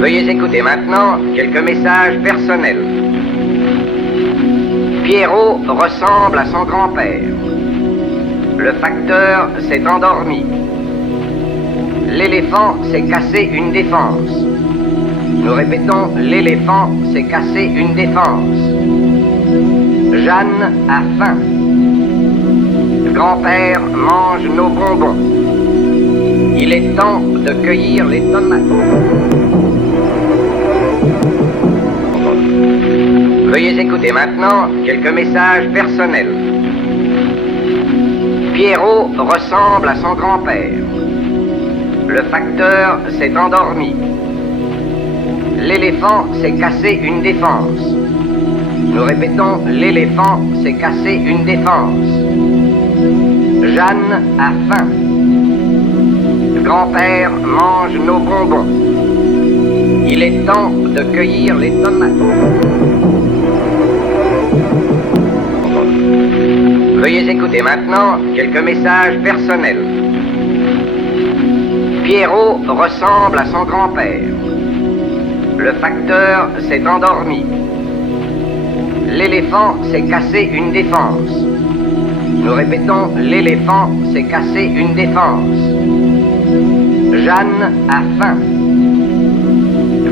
Veuillez écouter maintenant quelques messages personnels. Pierrot ressemble à son grand-père. Le facteur s'est endormi. L'éléphant s'est cassé une défense. Nous répétons, l'éléphant s'est cassé une défense. Jeanne a faim. Grand-père mange nos bonbons. Il est temps de cueillir les tomates. Veuillez écouter maintenant quelques messages personnels. Pierrot ressemble à son grand-père. Le facteur s'est endormi. L'éléphant s'est cassé une défense. Nous répétons, l'éléphant s'est cassé une défense. Jeanne a faim. Grand-père mange nos bonbons. Il est temps de cueillir les tomates. Veuillez écouter maintenant quelques messages personnels. Pierrot ressemble à son grand-père. Le facteur s'est endormi. L'éléphant s'est cassé une défense. Nous répétons, l'éléphant s'est cassé une défense. Jeanne a faim.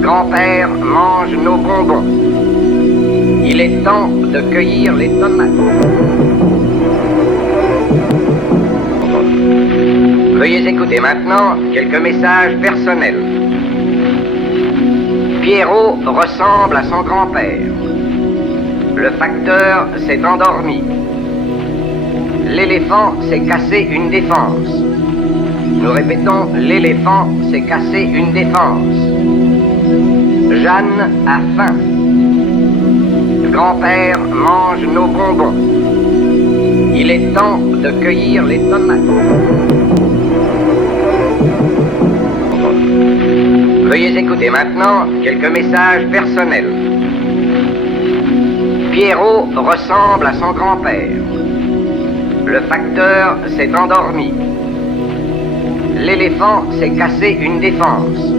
Grand-père mange nos bonbons. Il est temps de cueillir les tomates. Veuillez écouter maintenant quelques messages personnels. Pierrot ressemble à son grand-père. Le facteur s'est endormi. L'éléphant s'est cassé une défense. Nous répétons, l'éléphant s'est cassé une défense. Jeanne a faim. Grand-père mange nos bonbons. Il est temps de cueillir les tomates. Veuillez écouter maintenant quelques messages personnels. Pierrot ressemble à son grand-père. Le facteur s'est endormi. L'éléphant s'est cassé une défense.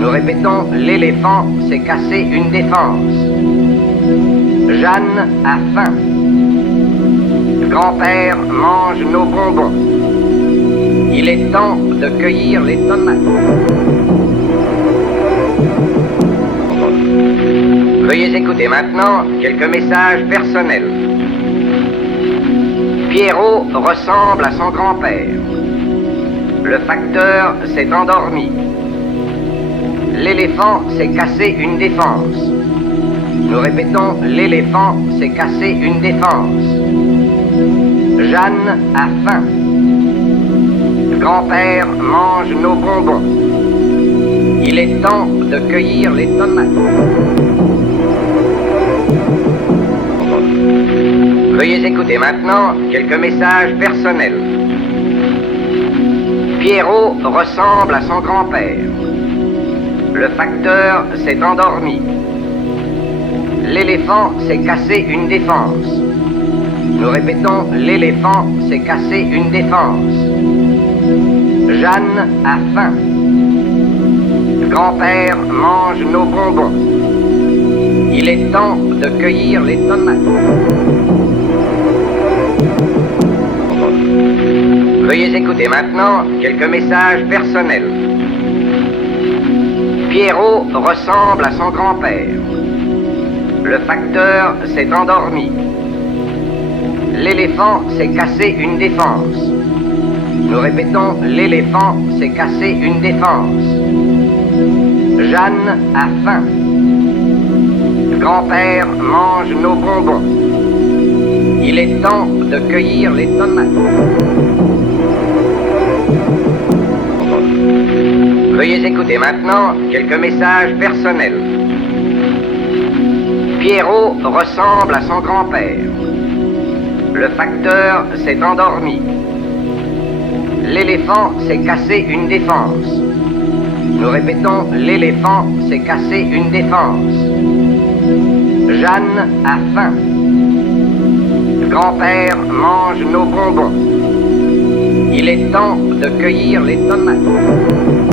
Nous répétons, l'éléphant s'est cassé une défense. Jeanne a faim. Grand-père mange nos bonbons. Il est temps de cueillir les tomates. Veuillez écouter maintenant quelques messages personnels. Pierrot ressemble à son grand-père. Le facteur s'est endormi. L'éléphant s'est cassé une défense. Nous répétons, l'éléphant s'est cassé une défense. Jeanne a faim. Grand-père mange nos bonbons. Il est temps de cueillir les tomates. Veuillez écouter maintenant quelques messages personnels. Pierrot ressemble à son grand-père. Le facteur s'est endormi. L'éléphant s'est cassé une défense. Nous répétons, l'éléphant s'est cassé une défense. Jeanne a faim. Grand-père mange nos bonbons. Il est temps de cueillir les tomates. Veuillez écouter maintenant quelques messages personnels. Pierrot ressemble à son grand-père. Le facteur s'est endormi. L'éléphant s'est cassé une défense. Nous répétons, l'éléphant s'est cassé une défense. Jeanne a faim. Grand-père mange nos bonbons. Il est temps de cueillir les tomates. Veuillez écouter maintenant quelques messages personnels. Pierrot ressemble à son grand-père. Le facteur s'est endormi. L'éléphant s'est cassé une défense. Nous répétons, l'éléphant s'est cassé une défense. Jeanne a faim. Grand-père mange nos bonbons. Il est temps de cueillir les tomates.